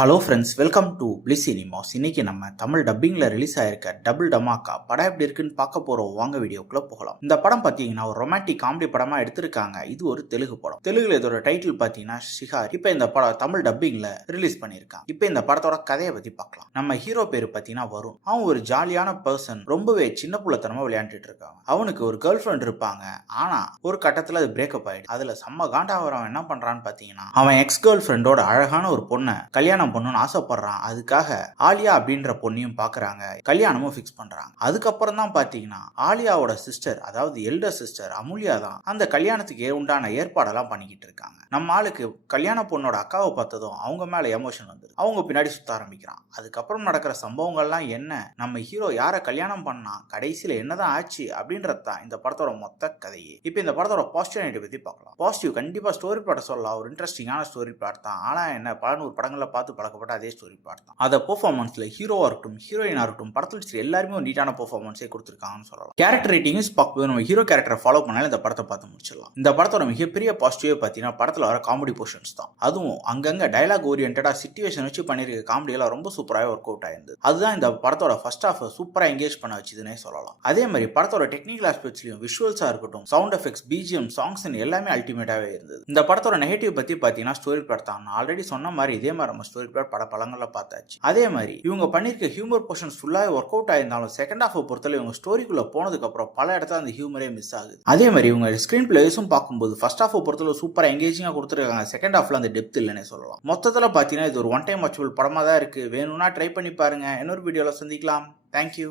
Hello friends, welcome to bliss cinemas. இன்னைக்கு நம்ம Tamil டப்பிங்ல release ஆயிருக்க டபுள் டமாக்கா படம் எப்படி இருக்குன்னு பார்க்க போறோம். வாங்க வீடியோக்குள்ள போகலாம். இந்த படம் பார்த்தீங்கன்னா ஒரு ரொமான்டிக் காமெடி படமா எடுத்திருக்காங்க. இது ஒரு தெலுங்கு படம். தெலுங்குல இதோட டைட்டில் பார்த்தீங்கன்னா ஷிகார். இப்போ இந்த படம் தமிழ் டப்பிங்ல ரிலீஸ் பண்ணியிருக்காங்க. இப்போ இந்த படத்தோட கதையை பத்தி பார்க்கலாம். நம்ம ஹீரோ பேரு பார்த்தீங்கன்னா வருண். அவன் ஒரு ஜாலியான பர்சன், ரொம்பவே சின்ன புள்ளத்தனமா விளையாண்டுட்டு இருக்காங்க. அவனுக்கு ஒரு கேர்ள் ஃப்ரெண்ட் இருப்பாங்க. ஆனா ஒரு கட்டத்துல அது பிரேக்கப் ஆயிடுது. அதுல செம்ம காண்டாவரவன் என்ன பண்றான்னு பார்த்தீங்கன்னா, அவன் எக்ஸ் கேர்ள் ஃப்ரெண்டோட அழகான ஒரு பொண்ணை கல்யாணம் பண்ணணும்னு ஆசைப்படுறான். அதுக்காக ஆலியா அப்படின்ற பொண்ணையும் பாக்குறாங்க, கல்யாணமும் ஃபிக்ஸ் பண்றாங்க. அதுக்கப்புறம் தான் பாத்தீங்கன்னா ஆலியாவோட சிஸ்டர், அதாவது எல்டர் சிஸ்டர் அமுல்யா தான் அந்த கல்யாணத்துக்கு உண்டான ஏற்பாடெல்லாம் பண்ணிக்கிட்டு இருக்காங்க. நம்ம ஆளுக்கு கல்யாண பொண்ணோட அக்காவை பார்த்ததும் அவங்க மேல எமோஷன் வந்து அவங்க பின்னாடி சுத்த ஆரம்பிக்கிறான். அதுக்கப்புறம் நடக்கிற சம்பவங்கள்லாம் என்ன, நம்ம ஹீரோ யாரை கல்யாணம் பண்ணா, கடைசியில என்னதான் ஆச்சு அப்படின்றது தான் இந்த படத்தோட மொத்த கதையே. இப்போ இந்த படத்தோட பாசிட்டிவ் பத்தி பார்க்கலாம். பாசிட்டிவ் கண்டிப்பா ஸ்டோரி பிளாட் சொல்லலாம், ஒரு இன்ட்ரெஸ்டிங்கான ஸ்டோரி பிளாட் தான். ஆனா என்ன, 11 படங்களை பார்த்து பழக்கப்பட்ட அதே ஸ்டோரி பார்ட் தான். அத பெர்ஃபார்மன்ஸ்ல ஹீரோவா இருக்கட்டும், ஹீரோயினா இருக்கட்டும், படத்துல எல்லாருமே ஒரு நீட்டான பெர்ஃபார்மன்ஸே கொடுத்திருக்காங்கன்னு சொல்லலாம். கேரக்டர் ரேட்டிங்ஸ் பார்க்கும்போது நம்ம ஹீரோ கேரக்டரை ஃபாலோ பண்ணாலும் இந்த படத்தை பார்த்து முடிச்சிடலாம். இந்த படத்தோட மிகப்பெரிய பாசிட்டிவ் பார்த்தீங்கன்னா படத்துல வர காமெடி போர்ஷன்ஸ் தான். அதுவும் அங்கங்க டயலாக் ஓரியன்டா சிச்சுவேஷன் வச்சு பண்ணிருக்க காமெடி எல்லாம் ரொம்ப சூப்பராக ஒர்க் அவுட் ஆயிருந்தது. அதுதான் இந்த படத்தோட ஃபர்ஸ்ட் ஹாஃப் சூப்பரா எங்கேஜ் பண்ண வச்சுதுன்னே சொல்லலாம். அதே மாதிரி படத்தோட டெக்னிக்கல் ஆஸ்பெக்ட்ஸ்லயும் விஷுவல்ஸா இருக்கட்டும், சவுண்ட் எஃபெக்ட்ஸ், பிஜிஎம், சாங்ஸ் எல்லாமே அல்டிமேட்டாவே இருந்தது. இந்த படத்தோட நெகட்டிவ் பத்தி பார்த்தீங்கன்னா ஸ்டோரி பிளாட் தான். நான் ஆல்ரெடி சொன்ன மாதிரி இதே மாதிரி நம்ம ஸ்டோரி பிளாட் படங்கள பார்த்தாச்சு. அதே மாதிரி இவங்க பண்ணிருக்க ஹியூமர் போர்ஷன்ஸ் ஃபுல்லாவே ஒர்க் அவுட் ஆயிருந்தாலும் செகண்ட் ஹாஃப் பொறுத்தவரை இவங்க ஸ்டோரிக்குள்ள போனதுக்கு அப்புறம் பல இடத்துல அந்த ஹியூமரே மிஸ் ஆகுது. அதே மாதிரி இவங்க ஸ்கிரீன் பிளேஸும் பார்க்கும்போது ஃபர்ஸ்ட் ஹாஃப் பொறுத்தவரை சூப்பரா எங்கேஜிங்கா கொடுத்துருக்காங்க. செகண்ட் ஹாஃப்ல அந்த டெப்த் இல்லைன்னு சொல்லலாம். மொத்தத்துல பாத்தீங்கன்னா இது ஒரு ஒன் டைம் வாட்சபிள் படமா தான் இருக்கு. வேணும்னா ட்ரை பண்ணி பாருங்க. இன்னொரு வீடியோல சந்திக்கலாம். தேங்க்யூ.